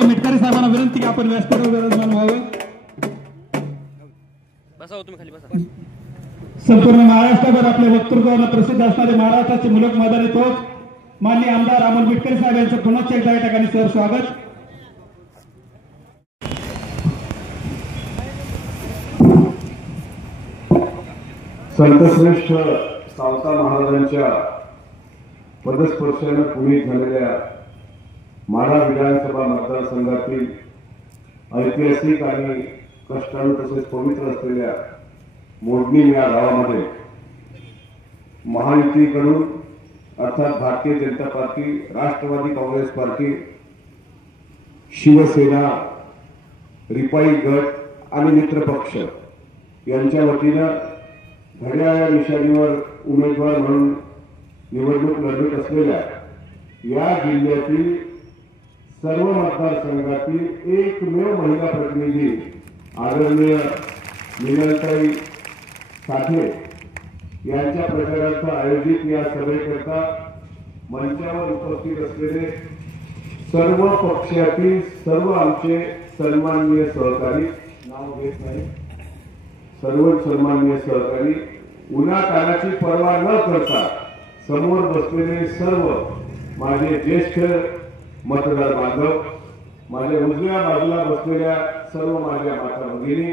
माननीय मिटकरी साहेबांना विनंती की आपण व्यासपीठावर विराजमान व्हावे। बसा तुम्ही खाली बसा। संपूर्ण महाराष्ट्रभर आपल्या वक्तृत्वाला प्रसिद्ध असणारे महाराष्ट्राचे मुलक मदारी तोच माननीय आमदार अमोल मिटकरी साहेब यांचं पुनश्च एकदा या ठिकाणी सर स्वागत। संतश्रेष्ठ सावता महाराजांच्या पदस्पर्शाने पुनीत झालेल्या माढा विधानसभा मतदारसंघातील ऐतिहासिक आणि कष्टाळू तसेच पवित्र असलेल्या मोडणी या गावामध्ये महायुतीकडून अर्थात भारतीय जनता पार्टी, राष्ट्रवादी काँग्रेस पार्टी, शिवसेना, रिपाई गट आणि मित्रपक्ष यांच्या वतीनं घड्याळ या निशाणीवर उमेदवार म्हणून निवडणूक लढवत असलेल्या या जिल्ह्यातील सर्व मतदारसंघातील एकमेव महिला प्रतिनिधी आदरणीय मीनलताई साठे यांच्या प्रचारार्थ आयोजित या सभेकरता मंचावर उपस्थित असलेले सर्व पक्षातील सर्व आमचे सन्माननीय सहकारी, नाव घेत नाही, सर्व सन्माननीय सहकारी, उन्हातानाची पर्वा न करता समोर बसलेले सर्व माझे ज्येष्ठ मतदार बांधव, माझ्या उजव्या बाजूला बसलेल्या सर्व माझ्या माता भगिनी,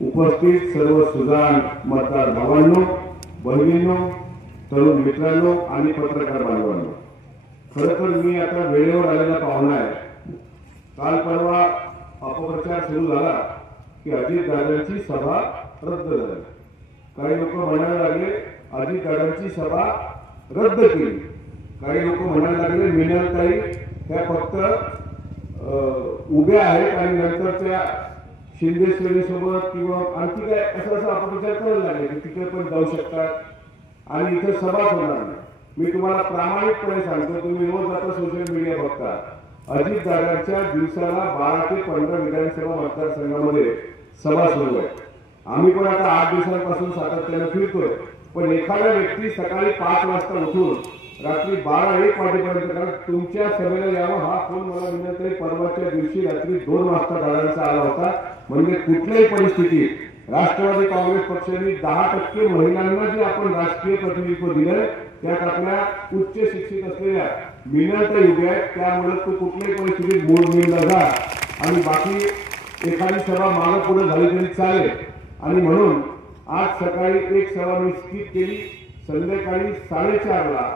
उपस्थित सर्व सुजाण मतदार भावांनो, बहिणींनो, तरुण मित्रांनो आणि पत्रकार बांधवांनो, खरं तर मी आता वेळेवर आलेला पाहुणा आहे। काल परवा अपप्रचार सुरू झाला की अजितदादांची सभा रद्द झाली। काही लोक म्हणायला लागले अजितदादांची सभा रद्द केली, काही लोक म्हणायला लागले मीनलताई त्या फक्त उभ्या आहेत आणि नंतर त्या शिंदे सेनेसोबत किंवा आणखी काय असं अपप्रचार करायला लागले की तिकडे पण जाऊ शकतात आणि इथं सभाच होणार नाही। मी तुम्हाला प्रामाणिकपणे सांगतो, तुम्ही रोज आता सोशल मीडिया बघता, अजितदादांच्या दिवसाला 12 ते 15 विधानसभा मतदारसंघामध्ये सभा सुरू आहे। आम्ही पण आता 8 दिवसांपासून सातत्याने फिरतोय, पण एखादा व्यक्ती सकाळी 5 वाजता उठून रात्री 12-1 वाजेपर्यंत, कारण तुमच्या सभेला यावं हा फोन मला मिळतोय परवाच्या दिवशी रात्री 2 वाजता दादांचा आला होता। म्हणजे कुठल्याही परिस्थितीत राष्ट्रवादी काँग्रेस पक्षाने 10% महिलांना जे आपण राजकीय प्रतिनिधित्व दिलं त्यात आपल्या उच्च शिक्षित असलेल्या मीनलताई उभ्या आहेत, त्यामुळे तू कुठल्याही परिस्थितीत मोडणीला जा आणि बाकी एखादी सभा मागे पुढे झाली तरी चालेल। आणि म्हणून आज सकाळी एक सभा मी स्किप केली, संध्याकाळी 4:30ला,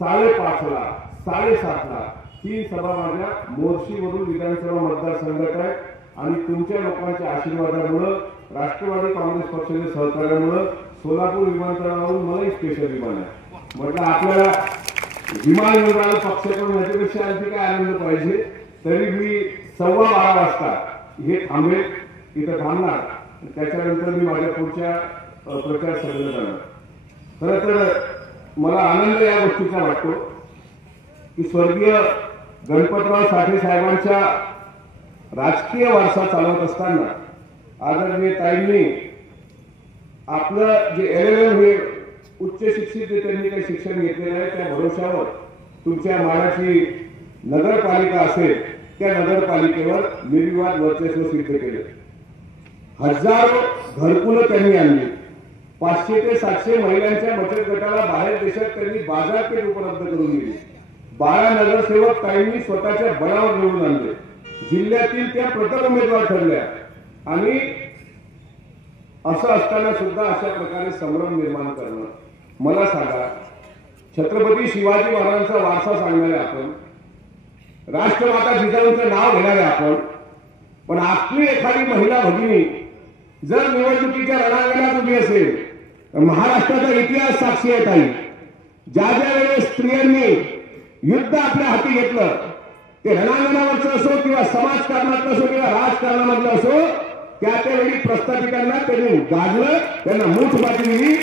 5:30ला, 7:30ला 3 सभा माझ्या मोर्शीवरून विधानसभा मतदारसंघात आहेत आणि तुमच्या लोकांच्या आशीर्वादामुळे, राष्ट्रवादी काँग्रेस पक्षाच्या सहकार्यामुळे सोलापूर विमानतळावरून मलाही स्पेशल विमान आहे। म्हटलं आपल्याला विमान मिळालं पक्षाकडून, याच्यापेक्षा आणखी काय आनंद पाहिजे। तरी मी 12:15 वाजता हे थांबेल, इथं थांबणार, त्याच्यानंतर मी माझ्या पुढच्या प्रचार सभेला जाणार। खरं तर मला आनंद या गोष्टीचा वाटतो की स्वर्गीय गणपतराव साठे साहेबांच्या राजकीय वारसा चालवत असताना आदरणीय ताईंनी आपलं जे LLM हे उच्च शिक्षित जे त्यांनी काही शिक्षण घेतलेलं आहे त्या भरोशावर तुमच्या माढाची नगरपालिका असेल त्या नगरपालिकेवर निर्विवाद वर्चस्व सिद्ध केले। हजारो घरकुलं त्यांनी आणली, 500 ते 700 महिलांच्या बचत गटाला बाहेर देशात त्यांनी बाजारपेठ उपलब्ध करून दिली। 12 नगरसेवक ताईंनी स्वतःच्या बळावर निवडून आणले, जिल्ह्यातील त्या प्रथम उमेदवार ठरल्या आणि असं असताना सुद्धा अशा प्रकारे संभ्रम निर्माण करणं, मला सांगा, छत्रपती शिवाजी महाराजांचा वारसा सांगणारे आपण, राष्ट्रमाता जिजाऊंचं नाव घेणारे आपण, पण आपली एखादी महिला भगिनी जर निवडणुकीच्या रणांगणात उभी असेल तर महाराष्ट्राचा इतिहास साक्षी आहे ताई, ज्या ज्या वेळेस स्त्रियांनी युद्ध आपल्या हाती घेतलं, ते रणांगणावरचं असो किंवा समाजकारणातलं असो किंवा राजकारणामधलं असो, त्यावेळी प्रस्थापितांना त्यांनी गाजलं, त्यांना मूठबाजी दिली।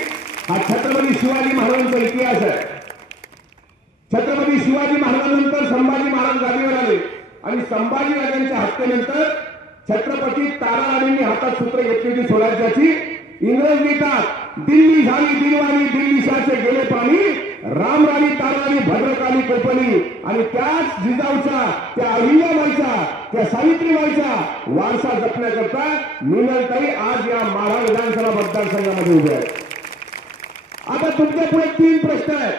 हा छत्रपती शिवाजी महाराजांचा इतिहास आहे। छत्रपती शिवाजी महाराजांनंतर संभाजी महाराज गादीवर आले आणि संभाजी राजांच्या हत्येनंतर छत्रपती ताराराणींनी हातात सूत्र घेतली होती स्वराज्याची। इंग्रज लिहितात दिल्ली झाली दिलवाणी, दिल्ली शाचे गेले पाणी, रामराणी ताराणी भद्रकाली कोपली आणि त्याच जिजाऊचा त्या अहिल्याबाईचा त्या सावित्रीबाईचा वारसा जपण्याकरता मीनलताई आज या माढा विधानसभा मतदारसंघामध्ये उभे आहेत. आता तुमच्या पुढे 3 प्रश्न आहेत.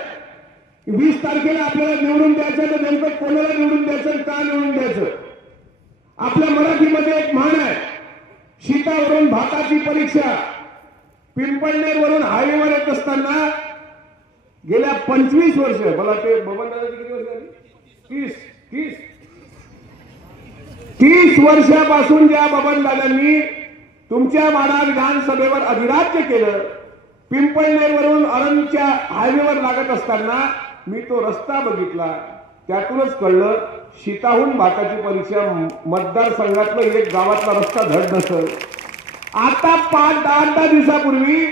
20 तारखेला आपल्याला निवडून द्यायचं तर नेमकं कोणाला निवडून द्यायचं, का निवडून द्यायचं? आपल्या मराठीमध्ये एक म्हण आहे, शीतावरून भाताची परीक्षा. पिंपळनेरवरून हायवेवर येत असताना गेल्या 25 वर्ष, मला ते बबनदादाची किती वर्ष झाली? 30 वर्षापासून ज्या बबनदादांनी तुमच्या माढा विधानसभेवर अधिराज्य केलं, पिंपळनेरवरून अरणच्या हायवेवर लागत असताना मी तो रस्ता बघितला, त्यातूनच कळलं शीताहून भाताची परीक्षा मतदारसंघातलं एक गावातला रस्ता धड नसेल. आता 5-10 दिवसापूर्वी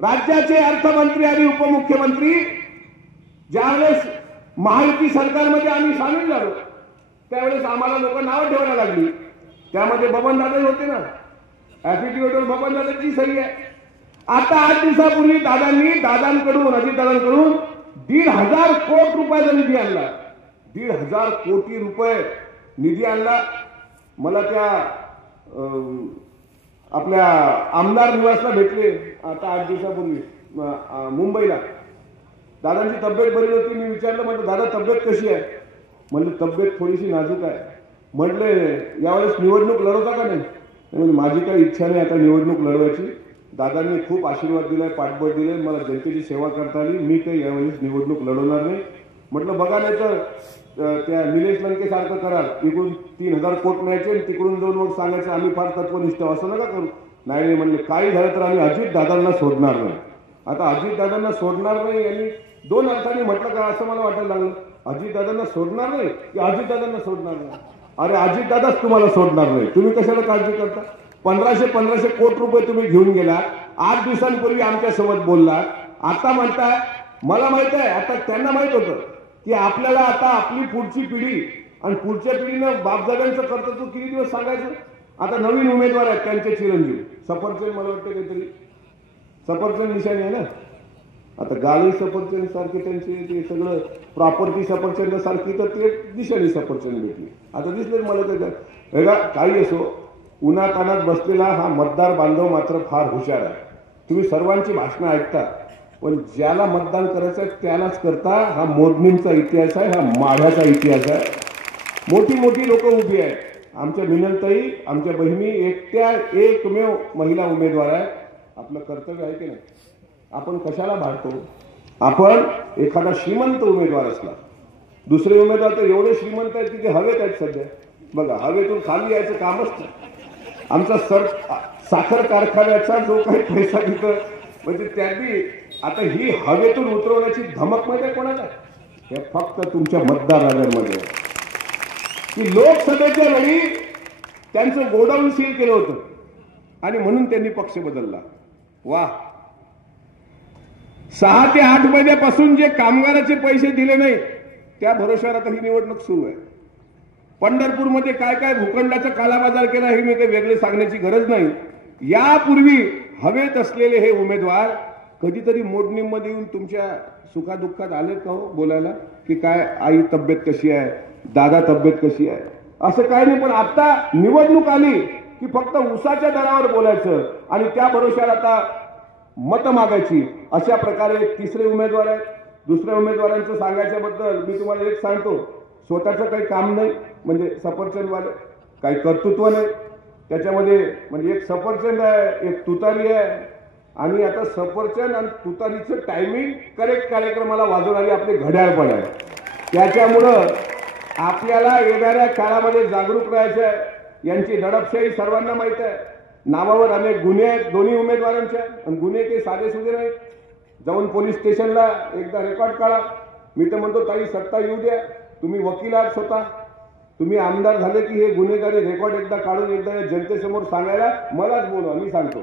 राज्याचे अर्थमंत्री आणि उपमुख्यमंत्री ज्यावेळेस महायुती सरकारमध्ये आम्ही सामील झालो त्यावेळेस आम्हाला लोक नावं ठेवायला लागली. त्यामध्ये बबनदादा होते ना, ऍफिडेव्हिटवर बबनदादाची सही आहे. आता 8 दिवसापूर्वी दादांकडून अजितदादांकडून 1,500 कोटी रुपयाचा निधी आणला. 1,500 कोटी रुपये निधी आणला. मला त्या आपल्या आमदार निवासला भेटले आता 8 दिवसापूर्वी मुंबईला. दादांची तब्येत बरी होती. मी विचारलं, म्हटलं दादा तब्येत कशी आहे? म्हणलं तब्येत थोडीशी नाजूक आहे. म्हटले यावेळेस निवडणूक लढवता का नाही? म्हणजे माझी काही इच्छा नाही आता निवडणूक लढवायची. दादांनी खूप आशीर्वाद दिलाय, पाठबळ दिले, मला जनतेची सेवा करता आली, मी काही यावेळेस निवडणूक लढवणार नाही. म्हटलं बघा नाही तर त्या निलेश लंकेसारखं करा, इकडून 3,000 कोटी मिळायचे आणि तिकडून जाऊन मग सांगायचं आम्ही फार तत्वनिष्ठ, असं नका करू. नाही म्हणले काही झालं तर आम्ही अजितदादांना सोडणार नाही. आता अजितदादांना सोडणार नाही यांनी 2 अर्थाने म्हटलं का असं मला वाटायला लागलं. अजितदादांना सोडणार नाही की अजितदादांना सोडणार नाही? अरे अजितदादाच तुम्हाला सोडणार नाही, तुम्ही कशाला काळजी करता? 1,500 कोटी रुपये तुम्ही घेऊन गेला. 8 दिवसांपूर्वी आमच्या सोबत बोलला. आता म्हणताय मला माहित आहे, आता त्यांना माहित होतं की आपल्याला आता आपली पुढची पिढी आणि पुढच्या पिढीनं बापदादांचं कर्तृत्व किती दिवस सांगायचं. आता नवीन उमेदवार आहेत त्यांचे चिरंजीव सफरचंद, मला वाटतं काहीतरी सफरचंद निशाणी आहे ना. आता गावी सफरचंद सारखे त्यांचे ते सगळं प्रॉपर्टी सफरचंद सारखी, तर ते निशाणी सफरचंद भेटली. आता दिसले मला त्याच्या काही असो, उन्हातानात बसलेला हा मतदार बांधव मात्र फार हुशार आहे. तुम्ही सर्वांची भाषणं ऐकता, पण ज्याला मतदान करायचं आहे त्यालाच करता. हा मोजणींचा इतिहास आहे, हा माढ्याचा इतिहास आहे. मोठी मोठी लोक उभी आहेत. आमच्या मीनलताई, आमच्या बहिणी एकमेव महिला उमेदवार आहे. आपलं कर्तव्य आहे की नाही? आपण कशाला भांडतो? आपण एखादा श्रीमंत उमेदवार असला, दुसरे उमेदवार तर एवढे श्रीमंत आहेत की ते हवेत आहेत सध्या. बघा, हवेतून खाली यायचं कामच नाही. आमचा साखर कारखान्याचा जो काही पैसा तिथं, म्हणजे त्यांनी आता ही हवेतून उतरवण्याची धमक मध्ये कोणाला? हे फक्त तुमच्या मतदारांमध्ये की लोकसभेच्या वेळी त्यांचं गोडाऊन सील केलं होतं आणि म्हणून त्यांनी पक्ष बदलला. वा, 6 ते 8 महिन्यापासून जे कामगाराचे पैसे दिले नाही त्या भरोश्यावर आता ही निवडणूक सुरू आहे. पंढरपूरमध्ये काय काय भूखंडाचा कालाबाजार केला हे मी काही वेगळे सांगण्याची गरज नाही. यापूर्वी हवेत असलेले हे उमेदवार कधीतरी मोडणीमध्ये येऊन तुमच्या सुखादुःखात आले का हो बोलायला की काय आई तब्येत कशी आहे, दादा तब्येत कशी आहे? असं काही नाही. पण आता निवडणूक आली की फक्त उसाच्या दरावर बोलायचं आणि त्या भरोश्यावर आता मत मागायची. अशा प्रकारे 3रे उमेदवार आहेत. दुसऱ्या उमेदवारांचं सांगायच्याबद्दल मी तुम्हाला एक सांगतो, स्वतःचं काही काम नाही, म्हणजे सफरचंदवाले काही कर्तृत्व नाही त्याच्यामध्ये. म्हणजे एक सफरचंद आहे, एक तुतारी आहे, आणि आता सफरचंद आणि तुतारीचं टायमिंग करेक्ट कार्यक्रमाला वाजवून आली आपली घड्याळ पण आहे. त्याच्यामुळं आपल्याला येणाऱ्या काळामध्ये जागरूक राहायचं आहे. यांची दडपशाही सर्वांना माहित आहे. नावावर अनेक गुन्हे आहेत दोन्ही उमेदवारांच्या, आणि गुन्हे ते साधे सुधे नाहीत. जाऊन पोलीस स्टेशनला एकदा रेकॉर्ड काढा. मी तर म्हणतो ताई सत्ता येऊ द्या, तुम्ही वकील आहात स्वतः, तुम्ही आमदार झाले की हे गुन्हेगारी रेकॉर्ड एकदा काढून एकदा जनतेसमोर सांगायला मलाच बोलवा, मी सांगतो.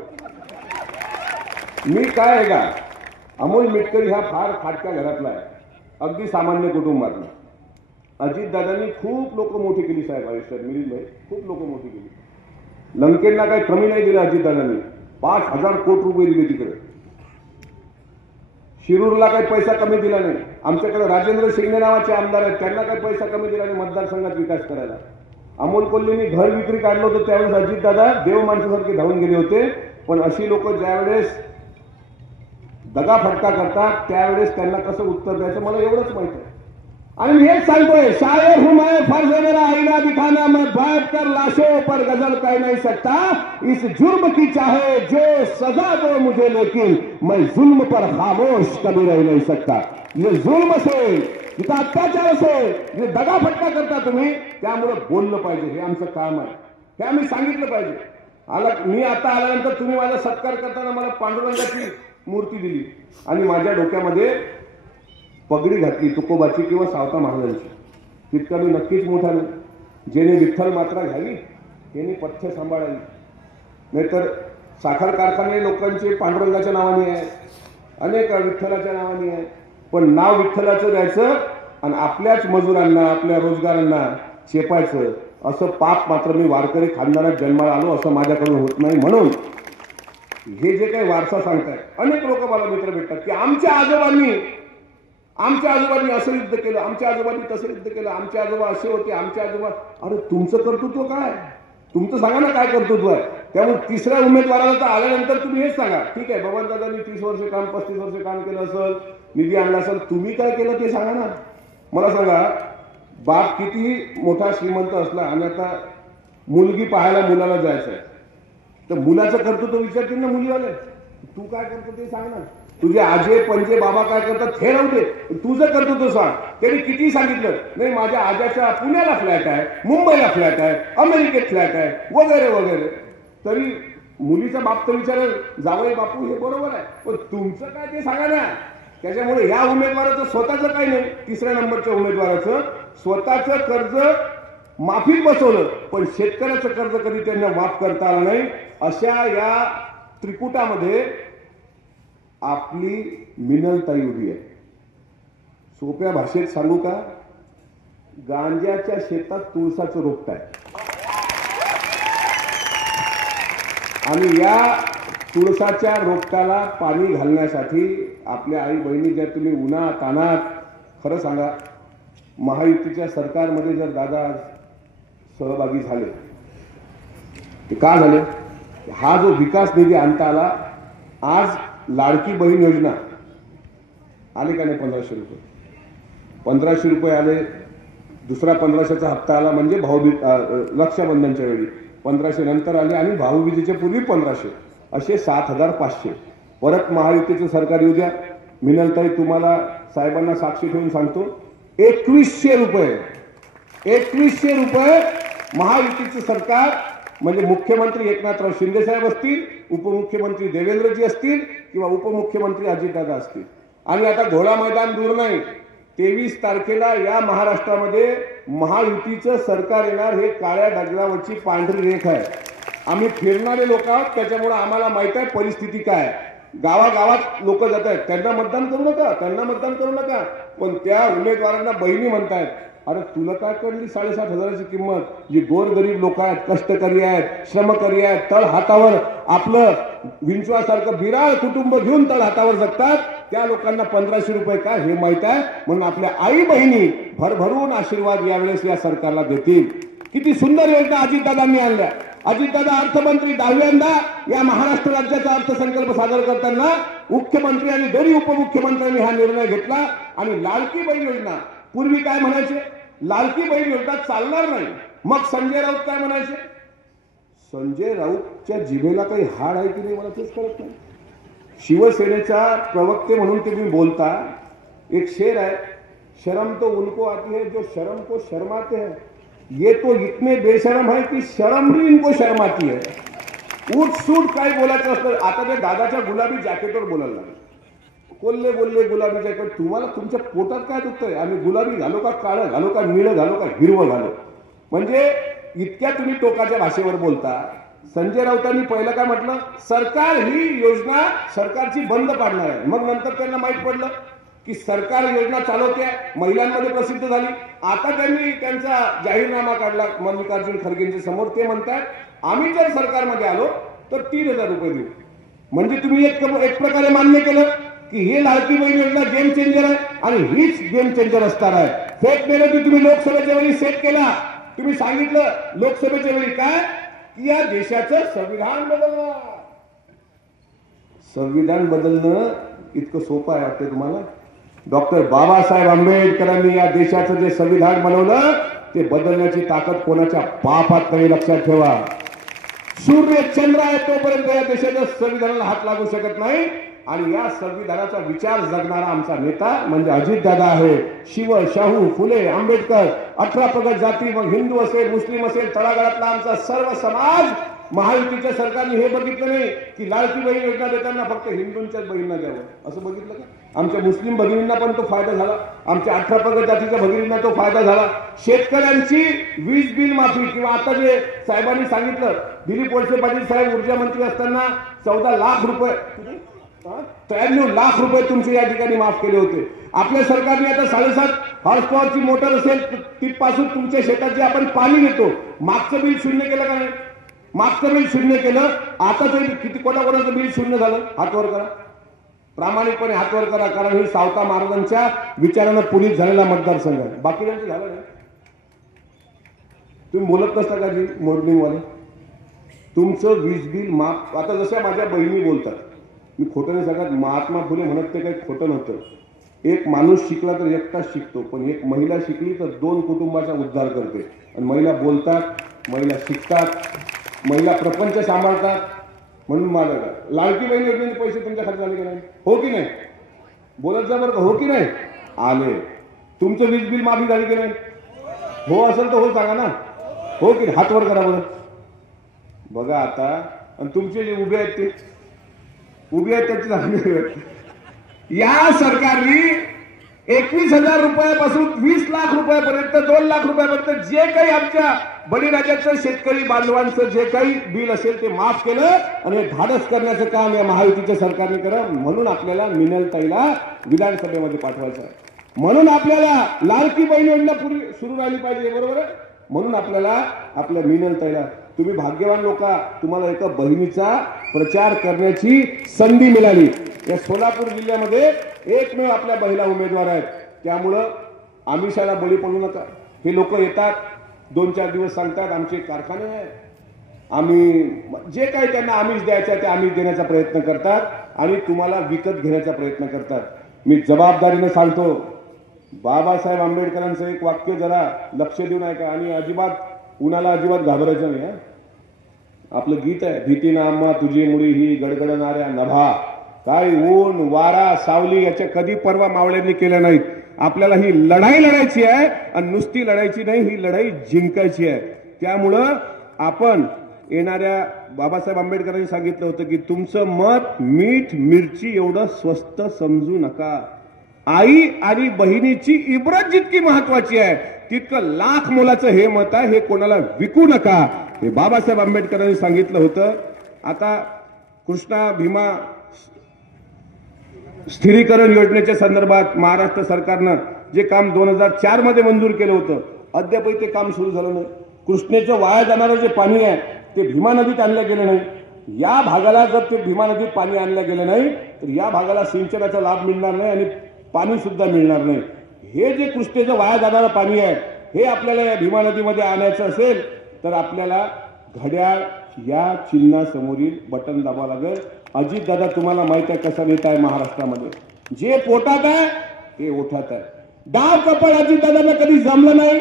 मी काय आहे का, अमोल मिटकरी हा फार फाटक्या घरातला आहे, अगदी सामान्य कुटुंबातला. अजितदादांनी खूप लोक मोठी केली साहेब आयुष्यात, मिलिंद भाई खूप लोक मोठी केली. लंकेंना काही कमी नाही दिलं अजितदादांनी. 5,000 कोटी रुपये दिले तिकडे. शिरूरला काही पैसा कमी दिला नाही. आमच्याकडे राजेंद्र शिंगणे नावाचे आमदार आहेत, त्यांना काही पैसा कमी दिला नाही मतदारसंघात विकास करायला. अमोल कोल्हेंनी घर विक्री काढलं होतं त्यावेळेस अजितदादा देव माणसासारखे धावून गेले होते. पण अशी लोक ज्यावेळेस दगाफटका करतात त्यावेळेस त्यांना कसं उत्तर द्यायचं मला एवढंच माहित आहे. आणि मी हेच सांगतोय, शायर हूं मैं फर्ज है मेरा आईना दिखाना, मैं बैठ कर लाशों पर गजल कह नहीं सकता, इस जुर्म की चाहे जो सजा दो मुझे लेकिन मैं जुल्म पर खामोश कभी रह नहीं सकता. ये जुल्म असेल, जिथं अत्याचार असेल, जे दगाफटका करता तुम्ही, त्यामुळे बोललं पाहिजे. हे आमचं काम आहे, हे आम्ही सांगितलं पाहिजे. मी आता आल्यानंतर तुम्ही माझा सत्कार करताना मला पांडुरंगाची मूर्ती दिली आणि माझ्या डोक्यामध्ये पगडी घातली तुकोबाची किंवा सावता महाराजांची. तितका मी नक्कीच मोठा नाही. जेणे विठ्ठल मात्रा घ्यावी त्यांनी पथ्य सांभाळावी. नाहीतर साखर कारखाने लोकांचे पांडुरंगाच्या नावाने आहेत, अनेक विठ्ठलाच्या नावाने आहेत. पण नाव विठ्ठलाचं द्यायचं आणि आपल्याच मजुरांना आपल्या रोजगारांना चेपायचं, असं पाप मात्र मी वारकरी खानदानात जन्माला आलो असं माझ्याकडून होत नाही. म्हणून हे जे काही वारसा सांगतायत, अनेक लोक मला मित्र भेटतात की आमच्या आजोबांनी असं युद्ध केलं, आमच्या आजोबांनी तसं युद्ध केलं, आमचे आजोबा असे होते, आमचे आजोबा. अरे तुमचं कर्तृत्व काय? तुमचं सांगा ना काय कर्तृत्व आहे. त्यामुळे तिसऱ्या उमेदवाराला तर आल्यानंतर तुम्ही हेच सांगा, ठीक आहे बबनदादांनी 30 वर्ष काम 35 वर्ष काम केलं असेल, निधी आणला असेल, तुम्ही काय केलं ते सांगा ना. मला सांगा, बाप कितीही मोठा श्रीमंत असला आणि आता मुलगी पाहायला मुलाला जायचं आहे, तर मुलाचं कर्तृत्व विचारतील ना मुलीवाले, तू काय करतो ते सांग ना. तुझे आजे पंजे बाबा काय करतात हे राहू दे, तुझं कर्तृत्व सांग. त्यांनी किती सांगितलं, नाही माझ्या आज्याचा पुण्याला फ्लॅट आहे, मुंबईला फ्लॅट आहे, अमेरिकेत फ्लॅट आहे वगैरे वगैरे, तरी मुलीचा बाप तर विचारेल जावई बापू हे बरोबर आहे, पण तुमचं काय ते सांगा ना. त्याच्यामुळे ह्या उमेदवाराचं स्वतःचं काही नाही, तिसऱ्या नंबरच्या उमेदवाराचं स्वतःचं कर्ज माफीत बसवलं, पण शेतकऱ्याचं कर्ज कधी त्यांना माफ करता आलं नाही. अशा या त्रिकुटामध्ये आपली मिनलताई उभी आहे. सोप्या भाषेत सांगू का, गांजाच्या शेतात तुळसाचं रोपट आहे आणि या तुळसाच्या रोपटाला पाणी घालण्यासाठी आपल्या आई बहिणी ज्या तुम्ही उन्हा तानात, खरं सांगा महायुतीच्या सरकारमध्ये जर दादा सहभागी झाले ते का झाले? हा जो विकास निधी आणता आला, आज लाडकी बहीण योजना आली का नाही? 1500 रुपये 1500 रुपये आले. दुसरा 1500चा हप्ता आला म्हणजे रक्षाबंधनच्या वेळी 1500 नंतर आले आणि भाऊबीजेच्या पूर्वी 1500, असे 7500. परत महायुतीचं सरकार येऊ द्या. मिनलताई तुम्हाला साहेबांना साक्षी ठेवून सांगतो, 2100 रुपये महायुतीचं सरकार, म्हणजे मुख्यमंत्री एकनाथराव शिंदे साहेब असतील, उपमुख्यमंत्री देवेंद्रजी असतील किंवा उपमुख्यमंत्री अजितदादा असतील. आणि आता घोडा मैदान दूर नाही, 23 तारखेला या महाराष्ट्रामध्ये महायुतीचं सरकार येणार. हे काळ्या दगडावरची पांढरी रेख आहे. आम्ही फिरणारे लोक आहोत, त्याच्यामुळे आम्हाला माहित आहे परिस्थिती काय. गावागावात लोक जात आहेत, त्यांना मतदान करू नका, पण त्या उमेदवारांना बहिणी म्हणतायत. अरे तुला काय कळली 7,500 किंमत? जी गोरगरीब लोक आहेत, कष्टकरी आहेत, श्रमकरी आहेत, तळ हातावर आपलं विंचवासारखं बिराळ कुटुंब घेऊन तळ हातावर जगतात, त्या लोकांना 1500 रुपये काय हे माहित आहे. म्हणून आपल्या आई बहिणी भरभरून आशीर्वाद यावेळेस या सरकारला देतील. किती सुंदर योजना अजितदादांनी आणल्या. अजितदादा अर्थमंत्री 10व्यांदा या महाराष्ट्र राज्याचा अर्थसंकल्प सादर करताना मुख्यमंत्री आणि दोन्ही उपमुख्यमंत्र्यांनी हा निर्णय घेतला. आणि लाडकी बहीण योजना, पूर्वी काय म्हणायचे, लाडकी बहीण योजना चालणार नाही. मग संजय राऊत काय म्हणायचे? संजय राऊतच्या जिभेला काही हाड आहे की नाही मला तेच कळत नाही. शिवसेनेचा प्रवक्ते म्हणून तुम्ही बोलता, एक शेर आहे, शर्म तो उनको आती है जो शर्म को शर्माते हैं, ये तो इतने बेशरम है की शर्म भी इनको शर्माती है. उठ सूट काय बोलायचं असतं. आता ते दादाच्या गुलाबी जॅकेटवर बोलायला लागले. कोल्हे बोलले गुलाबी जॅकेट, तुम्हाला तुमच्या पोटात काय दुखतंय? आम्ही गुलाबी घालो का, काळं घालो का, निळं घालो का, हिरवं घालो? म्हणजे इतक्या तुम्ही टोकाच्या भाषेवर बोलता. संजय राऊतांनी पहिलं काय म्हटलं, सरकार ही योजना सरकारची बंद पाडणार आहे. मग नंतर त्यांना माहित पडलं की सरकार योजना चालवते, महिलांमध्ये प्रसिद्ध झाली. आता त्यांनी त्यांचा जाहीरनामा काढला मल्लिकार्जुन खरगेंच्या समोर. ते म्हणतात आम्ही जर सरकारमध्ये आलो तर 3000 रुपये देऊ. म्हणजे तुम्ही एक प्रकारे मान्य केलं की ही लाडकी बहीण योजना गेम चेंजर आहे आणि हीच गेम चेंजर असणार आहे. फेक नेरेटिव्ह तुम्ही लोकसभेच्या वेळी सेट केला. तुम्ही सांगितलं लोकसभेच्या वेळी काय की या देशाचं संविधान बदलणार. संविधान बदलणं इतकं सोपं आहे वाटतं तुम्हाला? डॉक्टर बाबासाहेब आंबेडकरांनी या देशाचं जे संविधान बनवलं ते बदलण्याची ताकद कोणाच्या बापात नाही, लक्षात ठेवा. सूर्य चंद्र आहे तोपर्यंत या देशाच्या संविधानाला हात लागू शकत नाही. आणि या संविधानाचा विचार जगणारा आमचा नेता म्हणजे अजितदादा आहे. शिव, शाहू, फुले, आंबेडकर, 18 प्रगत जाती, मग हिंदू असेल, मुस्लिम असेल, तळागाळातला आमचा सर्व समाज. महायुतीच्या सरकारने हे बघितलं नाही की लाडकी बहीण योजना देताना फक्त हिंदूंच्याच बहिणींना द्यावं असं बघितलं का? आमच्या मुस्लिम भगिनींना पण तो फायदा झाला, आमच्या 18 प्रगत जातीच्या भगिनींना तो फायदा झाला. शेतकऱ्यांची वीज बिल माफी किंवा आता जे साहेबांनी सांगितलं, दिलीप वळसे पाटील साहेब ऊर्जा मंत्री असताना 14 लाख रुपये 93 लाख रुपये तुमचे या ठिकाणी माफ केले होते. आपल्या सरकारने आता 7.5 हॉर्स पॉवरची मोटर असेल तिथपासून तुमच्या शेतात जे आपण पाणी घेतो मागचं बिल शून्य केलं का नाही? मागचं बिल शून्य केलं. आता किती कोणाकोणाचं बिल शून्य झालं? हातवर करा, प्रामाणिकपणे हातवर करा. कारण ही सावता महाराजांच्या विचारानं पुढील झालेला मतदारसंघ आहे. बाकीच्यांचं झालं नाही. तुम्ही बोलत नसता का जी मोडणीवाले? तुमचं वीज बिल माफ. आता जशा माझ्या बहिणी बोलतात, मी खोटं नाही सांगत. महात्मा फुले म्हणत ते काही खोटं नव्हतं. एक माणूस शिकला तर एकटाच शिकतो, पण एक महिला शिकली तर 2 कुटुंबाचा उद्धार करते. आणि महिला बोलतात, महिला शिकतात, महिला प्रपंच सांभाळतात. म्हणून मला लाडकी बहीण योजनेचे पैसे तुमच्या खात्यात आले की नाही? हो की नाही? बोलत जा बरं का, हो की नाही? आले. तुमचं वीज बिल माफी झाली की नाही? हो असेल तर हो सांगा ना. हो की हातवर करा बरं. बघा आता. आणि तुमचे जे उभे आहेत ते उभे आहेत त्याची झाली. या सरकारने 21,000 रुपयापासून 20 लाख रुपयापर्यंत 2 लाख रुपयापर्यंत जे काही आमच्या बळीराजाचं शेतकरी बांधवांचं जे काही बिल असेल ते माफ केलं. आणि हे धाडस करण्याचं काम या महायुतीच्या सरकारने करा. म्हणून आपल्याला मिनलताईला विधानसभेमध्ये पाठवायचं आहे. म्हणून आपल्याला लाडकी बहीण योजना पुढे सुरू राहिली पाहिजे, बरोबर आहे? म्हणून आपल्याला आपल्या मिनलताईला, तुम्ही भाग्यवान लोक, तुम्हाला एका बहिणीचा प्रचार करण्याची संधी मिळाली. या सोलापूर जिल्ह्यामध्ये एकमेव आपल्या महिला उमेदवार आहेत. त्यामुळं आमिषाला बळी पडू नका. हे लोक येतात, 2-4 दिवस सांगतात आमचे कारखाने आहे, आम्ही जे काही त्यांना आमिष द्यायचं ते आमिष देण्याचा प्रयत्न करतात आणि तुम्हाला विकत घेण्याचा प्रयत्न करतात. मी जबाबदारीने सांगतो, बाबासाहेब आंबेडकरांचं एक वाक्य जरा लक्ष देऊन ऐका. आणि अजिबात कुणाला अजिबात घाबरायचं नाही. आपलं गीत आहे, भीती ना अम्मा तुझी मुळी ही गडगडणाऱ्या नभा. काय ऊन वारा सावली याच्या कधी परवा मावळ्यांनी केल्या नाहीत. आपल्याला ही लढाई लढायची आहे आणि नुसती लढायची नाही, ही लढाई जिंकायची आहे. त्यामुळं आपण येणाऱ्या, बाबासाहेब आंबेडकरांनी सांगितलं होतं की तुमचं मत मीठ मिरची एवढं स्वस्त समजू नका. आई आणि बहिणीची इब्रत जितकी महत्वाची आहे तितकं लाख मोलाचं हे मत आहे. हे कोणाला विकू नका, हे बाबासाहेब आंबेडकरांनी सांगितलं होतं. आता कृष्णा भीमा स्थिरीकरण योजनेच्या संदर्भात महाराष्ट्र सरकारनं जे काम 2004 मध्ये मंजूर केलं होतं, अद्यापही ते काम सुरू झालं नाही. कृष्णेचं वाया जाणारं जे पाणी आहे ते भीमा नदीत आणलं गेलं नाही. या भागाला जर ते भीमा नदीत पाणी आणलं गेलं नाही तर या भागाला सिंचनाचा लाभ मिळणार नाही आणि पाणी सुद्धा मिळणार नाही. हे जे कृष्णेचं वाया जाणारं पाणी आहे हे आपल्याला या भीमा नदीमध्ये आणायचं असेल तर आपल्याला घड्याळ या चिन्हासमोरील बटन दाबावं लागेल. अजितदादा, तुम्हाला माहित आहे कसा नेता आहे महाराष्ट्रामध्ये. जे पोटात आहे ते ओठात आहे. डाव कपड अजितदादांना कधी जमलं नाही.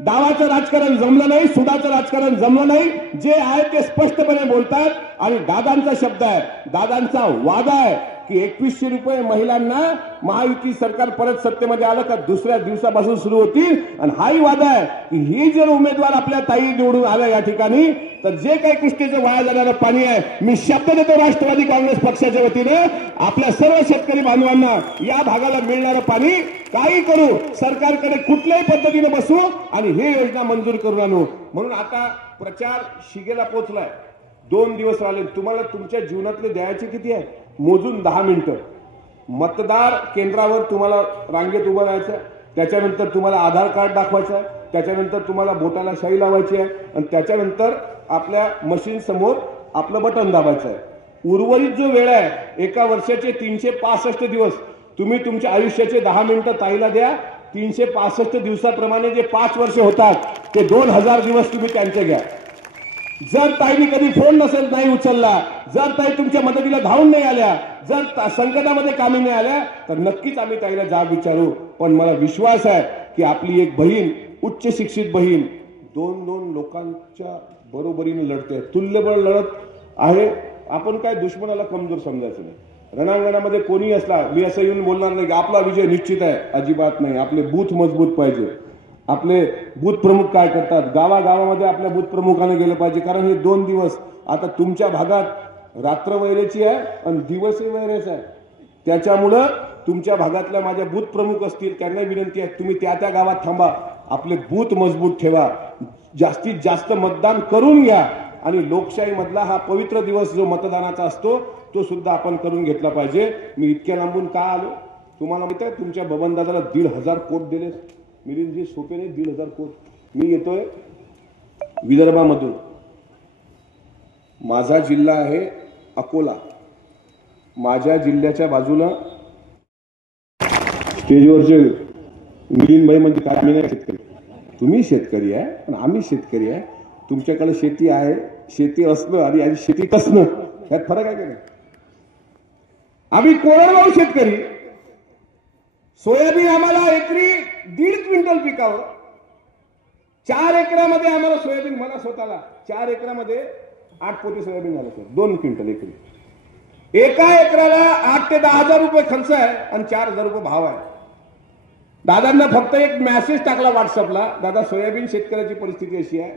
डावाचं राजकारण जमलं नाही, सुडाचं राजकारण जमलं नाही. जे आहे ते स्पष्टपणे बोलतात. आणि दादांचा शब्द आहे, दादांचा वादा आहे की 2100 रुपये महिलांना महायुती सरकार परत सत्तेमध्ये आलं का दुसऱ्या दिवसापासून सुरू होतील. आणि हाही वादा आहे की ही जर उमेदवार आपल्या ताई निवडून आल्या या ठिकाणी तर जे काही कृष्णेचं वाया जाणारं पाणी आहे, मी शब्द देतो राष्ट्रवादी काँग्रेस पक्षाच्या वतीनं आपल्या सर्व शेतकरी बांधवांना या भागाला मिळणारं पाणी काही करू, सरकारकडे कुठल्याही पद्धतीने बसू आणि ही योजना मंजूर करून आणू. म्हणून आता प्रचार शिगेला पोहोचलाय. 2 दिवस राहिले. तुम्हाला तुमच्या जीवनातले द्यायचे किती आहे? मोजून 10 मिनिटं. मतदार केंद्रावर तुम्हाला रांगेत उभं राहायचं, त्याच्यानंतर तुम्हाला आधार कार्ड दाखवायचं आहे, त्याच्यानंतर तुम्हाला बोटाला शाई लावायची आहे आणि त्याच्यानंतर आपल्या मशीन समोर आपलं बटन दाबायचं आहे. उर्वरित जो वेळ आहे, एका वर्षाचे 365 दिवस, तुम्ही तुमच्या आयुष्याचे 10 मिनिटं ताईला द्या. 365 दिवसाप्रमाणे जे 5 वर्ष होतात ते 2000 दिवस तुम्ही त्यांचे घ्या. जर ताईने कधी फोन नसेल नाही उचलला, जर ताई तुमच्या मदतीला धावून नाही आल्या, जर संकटामध्ये कामी नाही आल्या, तर नक्कीच आम्ही ताईला जाब विचारू. पण मला विश्वास आहे की आपली एक बहीण, उच्च शिक्षित बहीण, 2 लोकांच्या बरोबरीने लढते, तुल्यबळ लढत आहे. आपण काय दुश्मनाला कमजोर समजायचं नाही. रणांगणामध्ये कोणी असला, मी असं येऊन बोलणार नाही की आपला विजय निश्चित आहे, अजिबात नाही. आपले बूथ मजबूत पाहिजे. आपले बूथ प्रमुख काय करतात, गावागावामध्ये आपल्या बूथ प्रमुखाने गेलं पाहिजे. कारण हे 2 दिवस आता तुमच्या भागात रात्र वैरेची आहे आणि दिवसही वैरेचा आहे. त्याच्यामुळं तुमच्या भागातल्या माझ्या बूथ प्रमुख असतील त्यांना विनंती आहे, तुम्ही त्या गावात थांबा, आपले बूथ मजबूत ठेवा, जास्तीत जास्त मतदान करून घ्या. आणि लोकशाही मधला हा पवित्र दिवस जो मतदानाचा असतो तो सुद्धा आपण करून घेतला पाहिजे. मी इतक्या लांबून का आलो तुम्हाला माहिती आहे? तुमच्या बबन दादाला 1,500 कोट दिले. मिलिंदजी सोपे नाही 1,500 कोट. मी येतोय विदर्भामधून, माझा जिल्हा आहे अकोला. माझ्या बाजूला स्टेजवरचे मिलिंदभाई म्हणजे काय, आम्ही नाही शेतकरी, तुम्ही शेतकरी आहे पण आम्ही शेतकरी आहे. तुमच्याकडे शेती आहे, शेती असणं आणि शेती कसणं यात फरक आहे का नाही? आम्ही कोरडवाहू शेतकरी. सोयाबीन आम्हाला एकरी 1.5 क्विंटल पिकावं. 4 एकरामध्ये आम्हाला सोयाबीन, मला स्वतःला 4 एकरामध्ये 8 पोते सोयाबीन झालं सर, 2 क्विंटल एकरी. एका एकराला 8 ते 10 हजार रुपये खर्च आहे आणि 4 हजार रुपये भाव आहे. दादांना फक्त एक मेसेज टाकला व्हॉट्सअपला, दादा सोयाबीन शेतकऱ्याची परिस्थिती अशी आहे,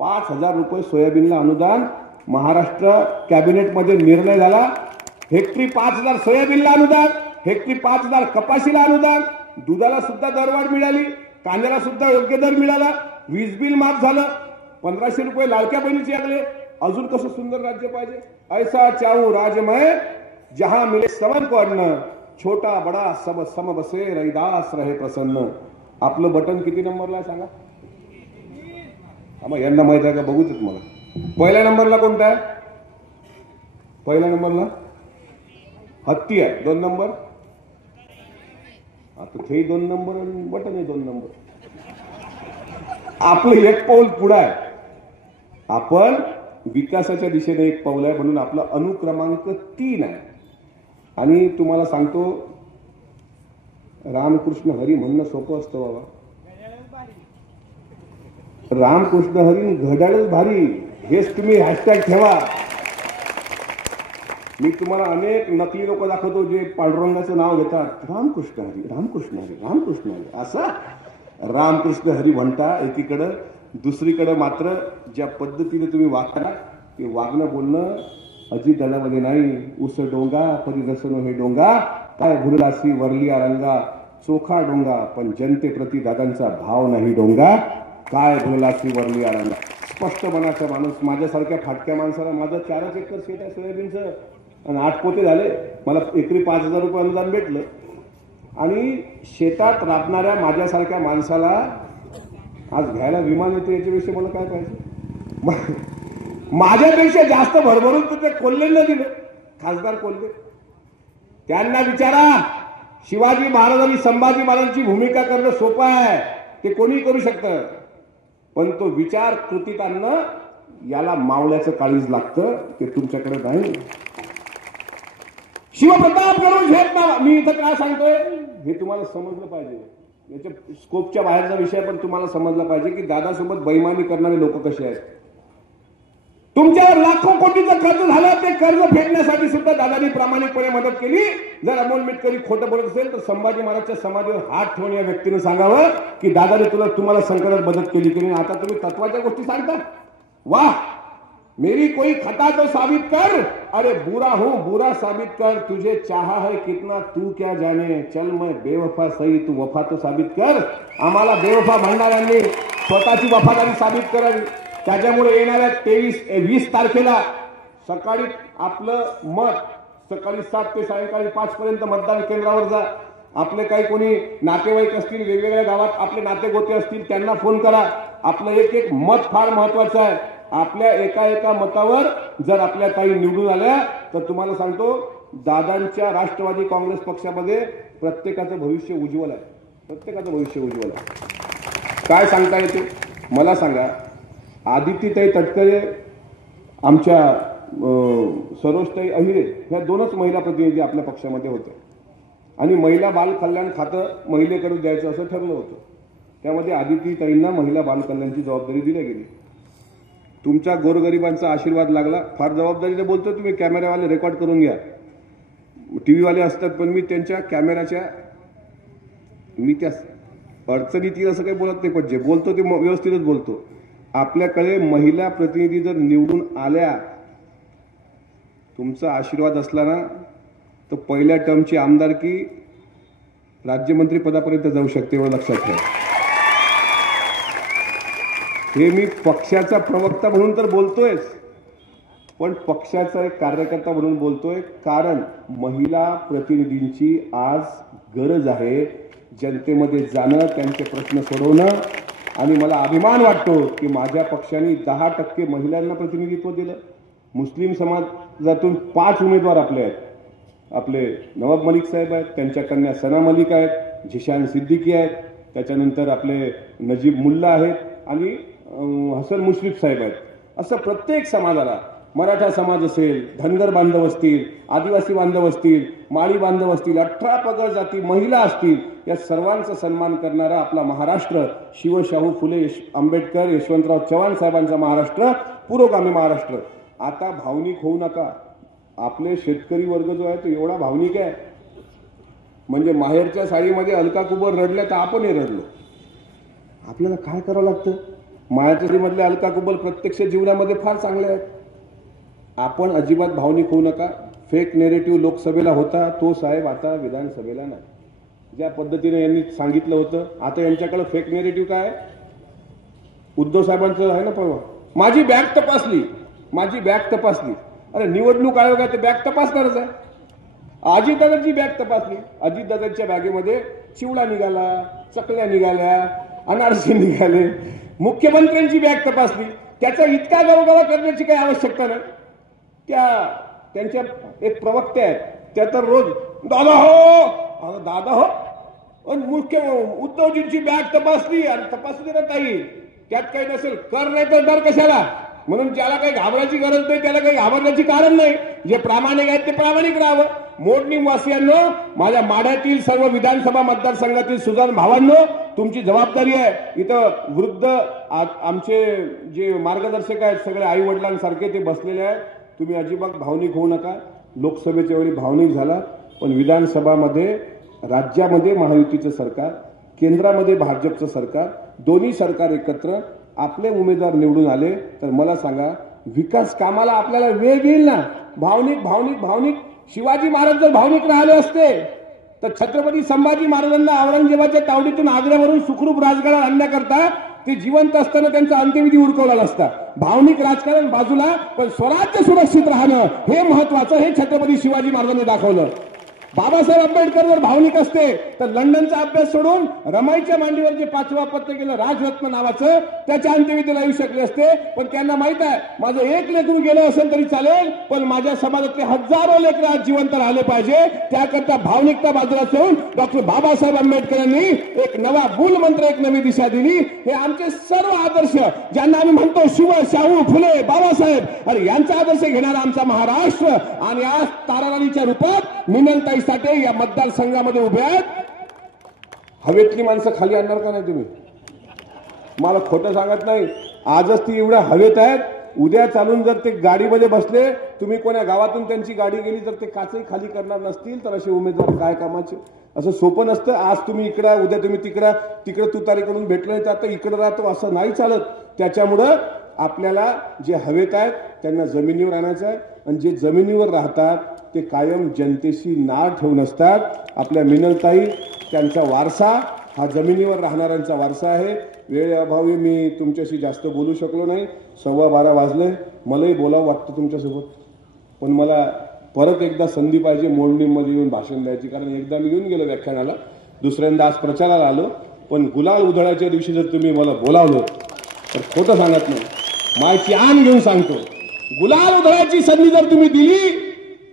5,000 रुपये सोयाबीनला अनुदान. महाराष्ट्र कॅबिनेटमध्ये निर्णय झाला, हेक्टरी 5,000 सोयाबीनला अनुदान, हेक्टरी 5,000 कपाशीला अनुदान. दुधाला सुद्धा दरवाढ मिळाली, कांद्याला सुद्धा योग्य दर मिळाला, वीज बिल माफ झालं, 1,500 रुपये लाडक्या बहिणीचे लागले. अजून कसं सुंदर राज्य पाहिजे? ऐसा चाहूं राजमय जहां मिले सबन को अन्न, छोटा बडा सब सम बसे रैदास रहे प्रसन्न. आपलं बटन किती नंबरला सांगा? आम्हाला यांना माहित आहे का बघूच मला. पहिल्या नंबरला कोणता आहे? पहिल्या नंबरला हत्ती आहे. 2 नंबर आता ते 2 नंबर आणि बटन आहे 2 नंबर. आपलं एक पाऊल पुढे आहे. आपण विकासाच्या दिशेने एक पाऊल आहे, म्हणून आपला अनुक्रमांक 3 आहे. आणि तुम्हाला सांगतो, रामकृष्ण हरी म्हणणं सोपं असतं बाबा. रामकृष्ण हरी घड्याळच भारी, हेच तुम्ही हॅशटॅग ठेवा. मी तुम्हाला अनेक नकली लोक दाखवतो जे पांडुरंगाचं नाव घेतात, रामकृष्ण हरी, रामकृष्ण हरी, रामकृष्ण हरी. असं रामकृष्ण हरी म्हणता एकीकडं, दुसरीकडे मात्र ज्या पद्धतीने तुम्ही वागता ते वागणं बोलणं अजितदादामध्ये नाही. उस डोंगा परी रसनो हे डोंगा, काय भुरलासी वरलिया रंगा, चोखा डोंगा पण जनतेप्रती दादांचा भाव नाही डोंगा, काय भुरलासी वरलिया रंगा. स्पष्ट मनाचा माणूस. माझ्यासारख्या फाटक्या माणसाला माझं 4 एकर शेत आहे सोयाबीनचं आणि 8 पोते झाले, मला एकरी 5,000 रुपये अनुदान भेटलं. आणि शेतात राबणाऱ्या माझ्यासारख्या माणसाला आज घ्यायला विमान येते, याच्याविषयी मला काय पाहिजे? माझ्यापेक्षा जास्त भरभरून ते कोल्हेंना दिलं, खासदार कोल्हे. त्यांना विचारा, शिवाजी महाराज आणि संभाजी महाराजांची भूमिका करणं सोपं आहे, ते कोणी करू शकतं, पण तो विचार कृतीत आणणं याला मावळ्याचं काळीज लागतं, ते तुमच्याकडे नाही. शिवप्रताप करून घेत ना. मी इथं काय सांगतोय हे तुम्हाला समजलं पाहिजे. याच्या स्कोपच्या बाहेरचा विषय पण तुम्हाला समजला पाहिजे की दादासोबत बेईमानी करणारे लोक कसे आहेत. तुमच्यावर लाखो कोटीचं कर्ज झालं, ते कर्ज फेडण्यासाठी सुद्धा दादांनी प्रामाणिकपणे मदत केली. जर अमोल मिटकरी खोटं बोलत असेल तर संभाजी महाराजच्या समाधीवर हात ठेवून या व्यक्तीने सांगावं की दादाने तुम्हाला संकटात मदत केली की नाही. आता तुम्ही तत्वाच्या गोष्टी सांगता. वाह, मेरी कोई खता तो साबित कर, अरे बुरा हूं बुरा साबित कर, तुझे चाहा है कितना तू क्या जाने, चल मैं बेवफा सही तू वफा तो साबित कर. आम्हाला बेवफा म्हणणाऱ्यांनी स्वतःची वफादारी साबित करावी. त्याच्यामुळे येणाऱ्या 20 तारखेला सकाळी आपलं मत सकाळी 7 ते सायंकाळी 5 पर्यंत मतदान केंद्रावर जा. आपले काही कोणी नातेवाईक असतील, वेगवेगळ्या गावात आपले नातेगोते असतील, त्यांना फोन करा. आपलं एक मत फार महत्वाचं आहे. आपल्या एका एका मतावर जर आपल्या ताई निवडून आल्या तर तुम्हाला सांगतो दादांच्या राष्ट्रवादी काँग्रेस पक्षामध्ये प्रत्येकाचं भविष्य उज्ज्वल आहे. प्रत्येकाचं भविष्य उज्ज्वल आहे. काय सांगता येते मला सांगा. आदित्यताई तटकरे, आमच्या सरोजताई अहिरे ह्या दोनच महिला प्रतिनिधी आपल्या पक्षामध्ये होत्या आणि महिला बाल कल्याण खातं महिलेकडे द्यायचं असं ठरलं होतं. त्यामध्ये आदित्यताईंना महिला बाल कल्याणची जबाबदारी दिली गेली. तुमच्या गोरगरिबांचा आशीर्वाद लागला. फार जबाबदारीने बोलतो. तुम्ही कॅमेरावाले रेकॉर्ड करून घ्या. टीव्हीवाले असतात पण मी त्यांच्या कॅमेराच्या मी त्या अडचणीत येईल असं काही बोलत नाही. पण जे बोलतो ते व्यवस्थितच बोलतो. आपल्याकडे महिला प्रतिनिधी जर निवडून आल्या, तुमचा आशीर्वाद असला ना तर पहिल्या टर्मची आमदारकी राज्यमंत्री पदापर्यंत जाऊ शकते. एवढं लक्षात ठेवा. हे मी पक्षाचा प्रवक्ता म्हणून तर बोलतोयच, पण पक्षाचा एक कार्यकर्ता म्हणून बोलतोय. कारण महिला प्रतिनिधींची आज गरज आहे. जनतेमध्ये जाणं, त्यांचे प्रश्न सोडवणं. आणि मला अभिमान वाटतो की माझ्या पक्षाने 10% महिलांना प्रतिनिधित्व दिलं. मुस्लिम समाजातून 5 उमेदवार आपले आहेत. आपले नवाब मलिक साहेब आहेत, त्यांच्या कन्या सना मलिक आहेत, झिशान सिद्दीकी आहेत, त्याच्यानंतर आपले नजीब मुल्ला आहेत आणि हसन मुश्रीफ साहेब आहेत. असं प्रत्येक समाजाला, मराठा समाज असेल, धनगर बांधव असतील, आदिवासी बांधव असतील, माळी बांधव असतील, 18 पगड जाती महिला असतील, या सर्वांचा सन्मान करणारा आपला महाराष्ट्र, शिवशाहू फुले आंबेडकर, यशवंतराव चव्हाण साहेबांचा महाराष्ट्र, पुरोगामी महाराष्ट्र. आता भावनिक होऊ नका. आपले शेतकरी वर्ग जो आहे तो एवढा भावनिक आहे म्हणजे माहेरच्या साडीमध्ये अलका कुबर रडल्या तर आपणही रडलो. आपल्याला काय करावं लागतं. माहेरच्या साडीमधले अलका कुबर प्रत्यक्ष जीवनामध्ये फार चांगले आहेत. आपण अजिबात भावनिक होऊ नका. फेक नेरेटिव्ह लोकसभेला होता तो साहेब आता विधानसभेला नाही. ज्या पद्धतीने यांनी सांगितलं होतं, आता यांच्याकडे फेक नेरेटिव्ह काय. उद्धव साहेबांचं आहे ना, परवा माझी बॅग तपासली, माझी बॅग तपासली. अरे निवडणूक आयोग आहे ते बॅग तपासणारच आहे. अजितदादांची बॅग तपासली. अजितदादांच्या बॅगेमध्ये चिवडा निघाला, चकल्या निघाल्या, अनारसे निघाले. मुख्यमंत्र्यांची बॅग तपासली. त्याचा इतका गवगवा करण्याची काही आवश्यकता नाही. त्यांच्या एक प्रवक्ते आहेत, त्या तर रोज दादा हो दादा हो. मुख्य उद्धवजींची बॅग तपासली आणि तपासली ना ताई, त्यात काही नसेल कर नाही तर डर कशाला. म्हणून ज्याला काही घाबरायची गरज नाही, त्याला काही घाबरण्याची कारण नाही. जे प्रामाणिक आहेत ते प्रामाणिक राहावं. मोडणीम वासियांनो, माझ्या माढ्यातील सर्व विधानसभा मतदारसंघातील सुजाण भावांनो, तुमची जबाबदारी आहे. इथं वृद्ध आमचे जे मार्गदर्शक आहेत सगळे आई वडिलांसारखे ते बसलेले आहेत. तुम्ही अजिबात भावनिक होऊ नका. लोकसभेच्या वेळी भावनिक झाला, पण विधानसभामध्ये राज्यामध्ये महायुतीचं सरकार, केंद्रामध्ये भाजपचं सरकार, दोन्ही सरकार एकत्र आपले उमेदवार निवडून आले तर मला सांगा विकास कामाला आपल्याला वेग येईल ना. भावनिक भावनिक भावनिक शिवाजी महाराज जर भावनिक राहिले असते तर छत्रपती संभाजी महाराजांना औरंगजेबाच्या तावडीतून आग्र्यावरून सुखरूप राजगडावर आणण्याकरता ते जिवंत असताना त्यांचा अंत्यविधी उरकवला असता. भावनिक राजकारण बाजूला, पण स्वराज्य सुरक्षित राहणं हे महत्वाचं, हे छत्रपती शिवाजी महाराजांनी दाखवलं. बाबासाहेब आंबेडकर जर भावनिक असते तर लंडनचा अभ्यास सोडून रमाईच्या मांडीवर जे 5वं पत्र केलं राजरत्न नावाचं, त्याच्या अंत्यविधीला येऊ शकले असते. पण त्यांना माहित आहे माझं एक लेकरू गेलं असेल तरी चालेल, पण माझ्या समाजातले हजारो लेकरं आज जिवंत राहिले पाहिजे. त्याकरता भावनिकता बाजूला ठेवून डॉक्टर बाबासाहेब आंबेडकरांनी एक नवा मूल मंत्र, एक नवी दिशा दिली. हे आमचे सर्व आदर्श, ज्यांना आम्ही म्हणतो शिव शाहू फुले बाबासाहेब, अरे यांचा आदर्श घेणारा आमचा महाराष्ट्र. आणि आज ताराराणीच्या रूपात मिनलताई साठे या मतदारसंघामध्ये उभे आहेत. हवेतली माणसं खाली आणणार का नाही तुम्ही. मला खोटं सांगत नाही. आजच ती एवढ्या हवेत आहेत, उद्या चालून जर ते गाडीमध्ये बसले, तुम्ही कोण्या गावातून त्यांची गाडी गेली तर ते काचही खाली करणार नसतील, तर असे उमेदवार काय कामाचे. असं सोपं नसतं. आज तुम्ही इकडं, उद्या तुम्ही तिकडं तुतारी करून भेटले तर आता इकडं राहतो असं नाही चालत. त्याच्यामुळं आपल्याला जे हवेत आहेत त्यांना जमिनीवर आणायचं आहे. आणि जे जमिनीवर राहतात ते कायम जनतेशी नाळ ठेवून असतात. आपल्या मिनलताई, त्यांचा वारसा हा जमिनीवर राहणाऱ्यांचा वारसा आहे. वेळेअभावी मी तुमच्याशी जास्त बोलू शकलो नाही. 12:15 वाजले. मलाही बोलावं वाटतं तुमच्यासोबत, पण मला परत एकदा संधी पाहिजे मोडणीमध्ये येऊन भाषण द्यायची. कारण एकदा मी येऊन गेलो व्याख्यानाला, दुसऱ्यांदा आज प्रचाराला आलो. पण गुलाल उधळाच्या दिवशी जर तुम्ही मला बोलावलं तर खोटं सांगत नाही. मायची आण घेऊन सांगतो, गुलाल उधळायची संधी जर तुम्ही दिली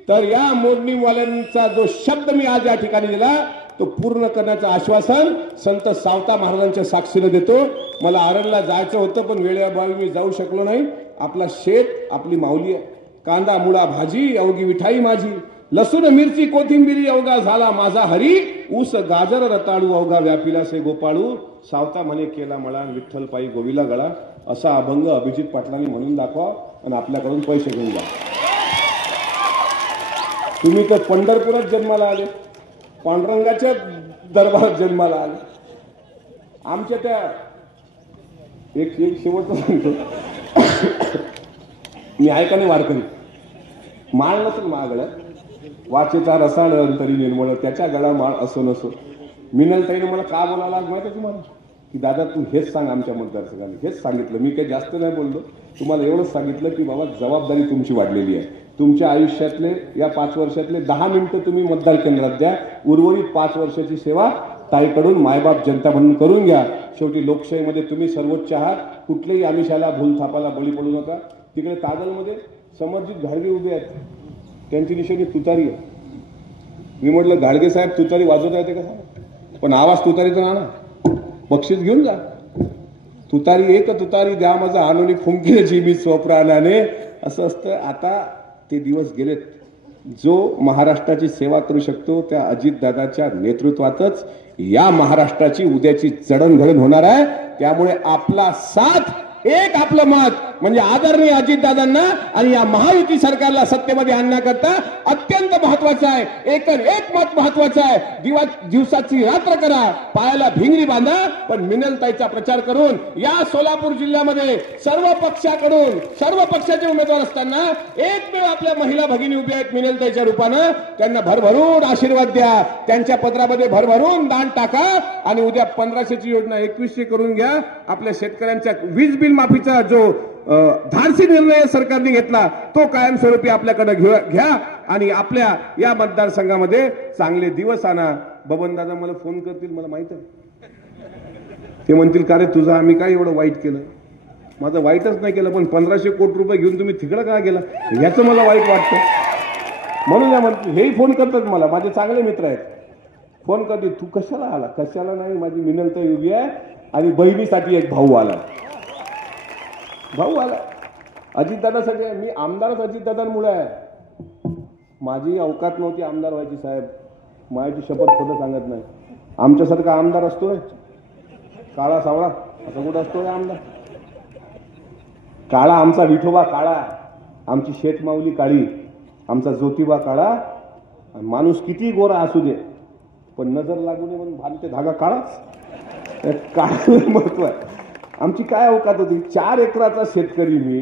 तर या मोरणीवाल्यांचा जो शब्द मी आज या ठिकाणी दिला तो पूर्ण करण्याचं आश्वासन संत सावता महाराजांच्या साक्षीने देतो. मला आरणला जायचं होतं पण वेळेअभावी मी जाऊ शकलो नाही. आपला शेत आपली माऊली आहे. कांदा मुळा भाजी अवघी विठाई माझी, लसूण मिरची कोथिंबिरी अवघा झाला माझा हरी, ऊस गाजर रताळू अवघा व्यापिला से गोपाळू, सावता म्हणे केला मळा विठ्ठल पायी गोविला गळा. असा अभंग अभिजित पाटलांनी म्हणून दाखवा आणि आपल्याकडून पैसे घेऊन जा. तुम्ही तर पंढरपुरात जन्माला आले, पांडुरंगाच्या दरबारात जन्माला आले. आमच्या त्या एक शेवटचं सांगतो, मी ऐका नाही वारकरी, माळ नसेल महागड्या वाचेचा रसाळ तरी निर्मळ त्याच्या गळा माळ असो नसो. मिनलताईने मला का बोलायला माहिती आहे तुम्हाला, की दादा तू हेच सांग आमच्या मतदारसंघाने. हेच सांगितलं मी, काही जास्त नाही बोललो. तुम्हाला एवढंच सांगितलं की बाबा जबाबदारी तुमची वाढलेली आहे. तुमच्या आयुष्यातले या 5 वर्षातले 10 मिनिटं तुम्ही मतदार केंद्रात द्या. उर्वरित 5 वर्षाची सेवा ताईकडून मायबाप जनता म्हणून करून घ्या. शेवटी लोकशाहीमध्ये तुम्ही सर्वोच्च आहात. कुठल्याही आमिषाला भूलथापाला बळी पडू नका. तिकडे तादलमध्ये समर्जित घाडगे उभे आहेत, त्यांची निशाणी तुतारी आहे. मी म्हटलं घाडगे साहेब तुतारी वाजवता येते का, पण आवाज तुतारीचा ना, बक्षीस घेऊन जा. तुतारी एक तुतारी द्या माझा आणून फुंकीची मी स्वप्राणाने, असं असतं. आता ते दिवस गेलेत. जो महाराष्ट्राची सेवा करू शकतो त्या अजितदादाच्या नेतृत्वातच या महाराष्ट्राची उद्याची जडणघडण होणार आहे. त्यामुळे आपला साथ, एक आपलं मत म्हणजे आदरणीय अजितदादांना आणि या महायुती सरकारला सत्तेमध्ये आणण्याकरता अत्यंत महत्वाचं आहे. एक मत महत्वाचं आहे. दिवसाची रात्र करा, पायाला भिंगरी बांधा, पण मिनलताईचा प्रचार करून या सोलापूर जिल्ह्यामध्ये सर्व पक्षाकडून सर्व पक्षाचे उमेदवार असताना एकमेव आपल्या महिला भगिनी उभ्या आहेत मिनलताईच्या रूपानं. त्यांना भरभरून आशीर्वाद द्या, त्यांच्या पत्रामध्ये भरभरून दान टाका आणि उद्या 1500ची योजना 2100 करून घ्या. आपल्या शेतकऱ्यांच्या वीज बिल माफीचा जो धाडसी निर्णय सरकारने घेतला तो कायमस्वरूपी आपल्याकडे घ्या आणि आपल्या या मतदारसंघामध्ये चांगले दिवस आणा. बबनदादा मला फोन करतील, मला माहित आहे. ते म्हणतील का रे तुझं आम्ही काय एवढं वाईट केलं. माझं वाईटच नाही केलं, पण 1500 कोटी रुपये घेऊन तुम्ही तिकडं का गेला याचं मला वाईट वाटतं. म्हणून या म्हणतील, हेही फोन करतात मला, माझे चांगले मित्र आहेत. फोन करतील तू कशाला आला, कशाला नाही. माझी मिनलताई उभी आहे आणि बहिणीसाठी एक भाऊ आला. अजितदादासाठी. मी आमदारच अजितदादांमुळे आहे. माझी अवकात नव्हती आमदार व्हायची साहेब, माझी शपथ खोटं सांगत नाही. आमच्यासारखा आमदार असतोय काळा सावळा, असा कुठं असतोय आमदार. काळा आमचा विठोबा काळा, आमची शेतमाऊली काळी, आमचा ज्योतिबा काळा. माणूस किती गोरा असू दे पण नजर लागू नये म्हणून भानते धागा काळाच. काळाला महत्व आहे. आमची काय अवकात होती. 4 एकराचा शेतकरी मी,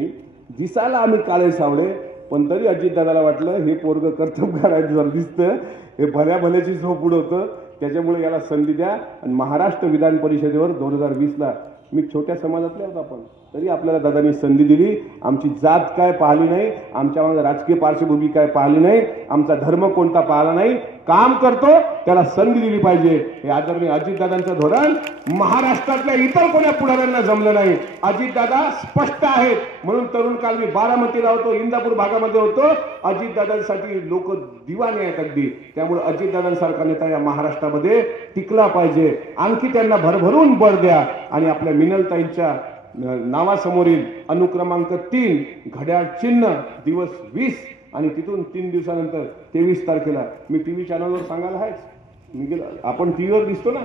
दिसायला आम्ही काळे सावळे, पण तरी अजितदादाला वाटलं हे पोरग कर्तबगारायचं जर दिसतं, हे भल्या भल्याची झोप उडवतं, त्याच्यामुळे याला संधी द्या. आणि महाराष्ट्र विधान परिषदेवर 2020ला मी छोट्या समाजातले होतो आपण, तरी आपल्याला दादांनी संधी दिली. आमची जात काय पाहिली नाही, आमच्या मागे राजकीय पार्श्वभूमी काय पाहिली नाही, आमचा धर्म कोणता पाहिला नाही. काम करतो त्याला संधी दिली पाहिजे. हे आदरणीय अजितदादांचं धोरण महाराष्ट्रातल्या इतर कोण्या पुढाऱ्यांना जमलं नाही. अजितदादा स्पष्ट आहेत. म्हणून तरुण काल मी बारामतीला होतो, इंदापूर भागामध्ये होतो. अजितदादांसाठी लोक दिवाने आहेत अगदी. त्यामुळे अजितदादांसारखा नेता या महाराष्ट्रामध्ये टिकला पाहिजे. आणखी त्यांना भरभरून बळ द्या आणि आपल्या मिनलताईंच्या नावासमोरील अनुक्रमांक 3 घड्याळ चिन्ह दिवस 20 आणि तिथून 3 दिवसानंतर 23 तारखेला मी टीव्ही चॅनलवर सांगायला आहेच. मी गेलो, आपण टीव्हीवर दिसतो ना,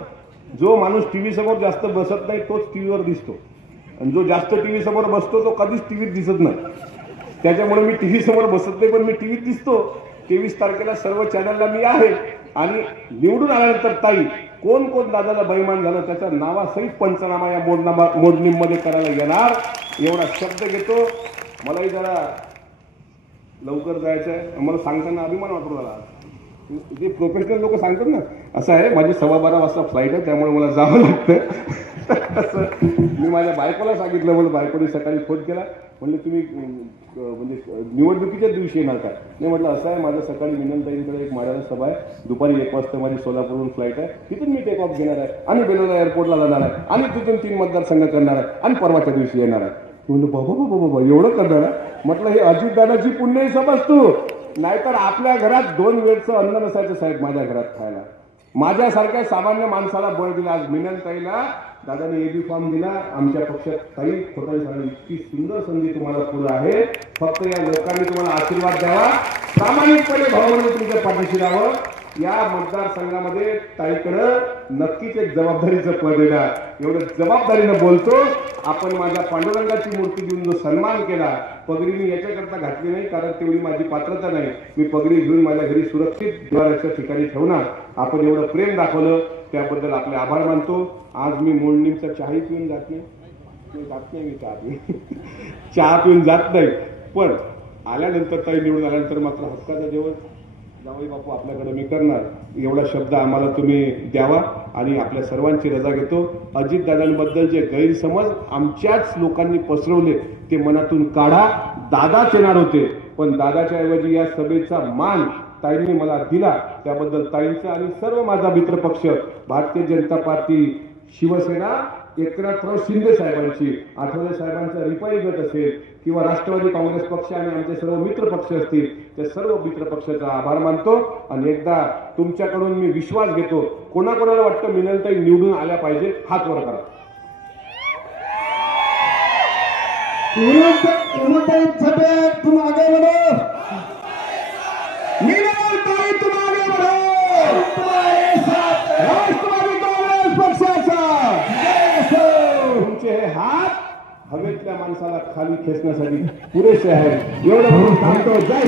जो माणूस टीव्ही समोर जास्त बसत नाही तोच टीव्हीवर दिसतो, आणि जो जास्त टीव्ही समोर बसतो तो कधीच टीव्हीत दिसत नाही. त्याच्यामुळे मी टीव्ही समोर बसत नाही पण मी टीव्हीत दिसतो. 23 तारखेला सर्व चॅनलला मी आहे. आणि निवडून आल्यानंतर ताई कोण कोण दादाला बेईमान झालं त्याच्या नावासहित पंचनामा या मोडणीमध्ये करायला येणार एवढा शब्द घेतो. मलाही जरा लवकर जायचं आहे. मला सांगताना अभिमान वाटतो झाला. जे प्रोफेशनल लोक सांगतात ना, असं आहे माझी 12:15 वाजता फ्लाईट आहे त्यामुळे मला जावं लागतं. असं मी माझ्या बायकोला सांगितलं. मला बायकोने सकाळी फोन केला, म्हणले तुम्ही म्हणजे निवडणुकीच्याच दिवशी येणार का. नाही म्हटलं असं आहे माझं सकाळी मिनलताईंकडे एक माड्याला सभा आहे, दुपारी 1 वाजता माझी सोलापूरहून फ्लाईट आहे, तिथून मी टेक ऑफ घेणार आहे आणि बेलोरा एअरपोर्टला जाणार आहे आणि तिथून 3 मतदारसंघ करणार आहे आणि परवाच्या दिवशी येणार आहे. म्हणलं बाबा बाबा बाबा एवढं करणार आहे? म्हटलं हे अजितदादाची पुण्यही समज तू, नाहीतर आपल्या घरात 2 वेळचं अन्न नसायचं साहेब माझ्या घरात खायला. माझ्यासारख्या सामान्य माणसाला बळ दिला. आज मिनलताईला दादाने एबी फॉर्म दिला. आमच्या पक्षात ताई खोताई सांगितलं इतकी सुंदर संधी तुम्हाला पुढे आहे, फक्त या लोकांनी तुम्हाला आशीर्वाद द्यावा, प्रामाणिकपणे भाऊ म्हणून तुमच्या पाठीशी राहावं. या मतदारसंघामध्ये ताईकडं नक्कीच एक जबाबदारीचं पद येणार, एवढं जबाबदारीनं बोलतो. आपण माझ्या पांडुरंगाची मूर्ती देऊन जो सन्मान केला, पगडी मी याच्याकरता घातली नाही कारण तेवढी माझी पात्रता नाही. मी पगडी घेऊन माझ्या घरी सुरक्षित द्वाराच्या ठिकाणी ठेवणार. आपण एवढं प्रेम दाखवलं त्याबद्दल आपले आभार मानतो. आज मी मोडणीचा चहाही पिऊन जात नाही, मी चहा पिऊन जात नाही, पण आल्यानंतर ताई निवडून आल्यानंतर मात्र हक्काचं जेवण जावई बापू आपल्याकडे मी करणार, एवढा शब्द आम्हाला तुम्ही द्यावा आणि आपल्या सर्वांची रजा घेतो. अजितदादांबद्दल जे गैरसमज आमच्याच लोकांनी पसरवले ते मनातून काढा. दादाच येणार होते, पण दादाच्या ऐवजी या सभेचा मान ताईंनी मला दिला, त्याबद्दल ताईंचा आणि सर्व माझा मित्रपक्ष भारतीय जनता पार्टी, शिवसेना, एकनाथराव शिंदे साहेबांची, आठवले साहेबांचा रिपाई गट असेल किंवा राष्ट्रवादी काँग्रेस पक्ष आणि आमचे सर्व मित्र पक्ष असतील, त्या सर्व मित्र पक्षाचा आभार मानतो. आणि एकदा तुमच्याकडून मी विश्वास घेतो, कोणाकोणाला वाटतं मिनलताई निवडून आल्या पाहिजे हात वर करा. तुम आगे बढ़ो, मिनलताई तुम आगे बढ़ो, राष्ट्रवादी काँग्रेस पक्षाचा तुमचे हे हात हवेतल्या माणसाला खाली खेचण्यासाठी पुरेसे आहेत. एवढं म्हणून सांगतो. जय